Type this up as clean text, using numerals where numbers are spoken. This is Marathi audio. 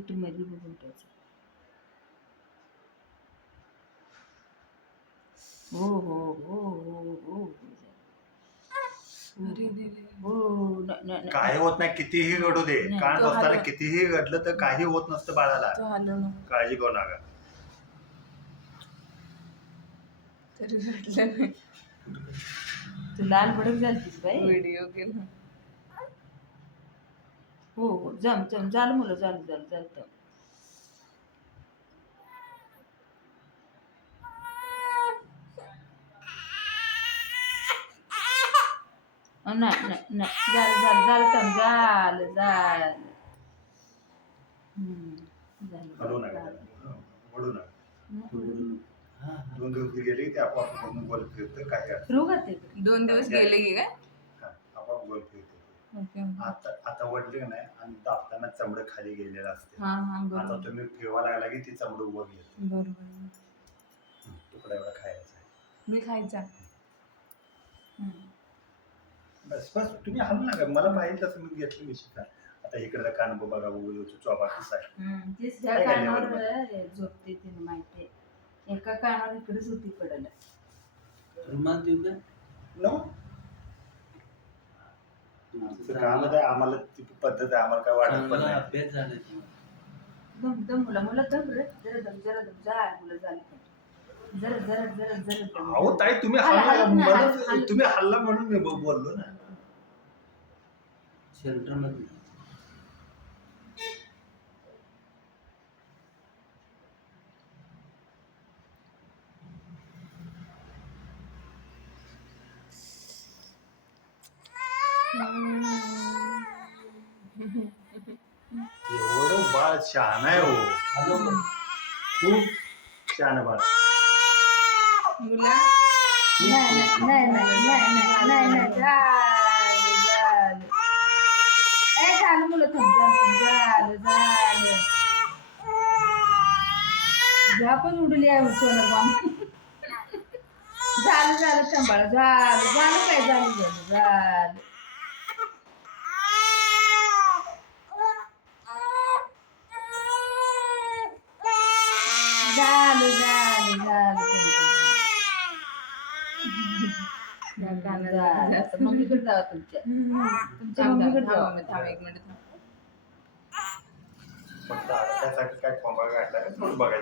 मीटर मध्ये बघून ठेवायचं. हो हो हो हो हो हो. काही होत नाही, कितीही घडू दे. कान टोचताना कितीही घडलं तर काही होत नसतं बाळाला. काळजी करू नका. तू लाल भडक झालतीस बाई. व्हिडिओ केला. हो हो झालं मुलं झालं. नाही झालं. हलवू नका त्याला. ओढू नका. 2 दिवस गेले की ते आपोआप गोल फिरतं. काय फिरू का ते? 2 दिवस गेले की काय? आपोआप गोल फिरतं. ओके. आता वडले का नाही आणि दाबताना चमडं खाली गेलेलं असते. हा आता बरोबर तुम्ही फिरवा लागला की ती चमडं वर येते. बरोबर. तुकडा एवढा खायचा आहे. मी खायचा. बस तुम्ही हलू नका. मला पाहिजे तसं मी घेतलं मी शिका. आता इकडे कान बघा बघू चोबा कसा आहे. तेच ह्या कानावर झोपते तिने माहिती. एका कानावर इकडेच होती पडायला. रुमाल देऊ का? नो काम आहे आम्हाला ती पद्धत आहे. आम्हाला काय वाटत पण नाही. अभ्यास झाला दम मुला दम रे. जरा दम जा मुलं झालं. जरा अहो ताई तुम्ही हल्ला तुम्ही हल्ला म्हणून मी बोललो ना. शेल्टर मध्ये एवढं बाळ शहाणा आहे हो. खूप शहाणा बाळ. मुला नाही झालं मुलं झालं पण उडली आहे सोनर झालं सांभाळ झालं काय झालं मम्मीकडे जावा तुमच्या मम्मीकडे जावा. थांब 1 मिनिट. फक्त त्यासाठी काय खोंबा काढला थोडं बघायचं.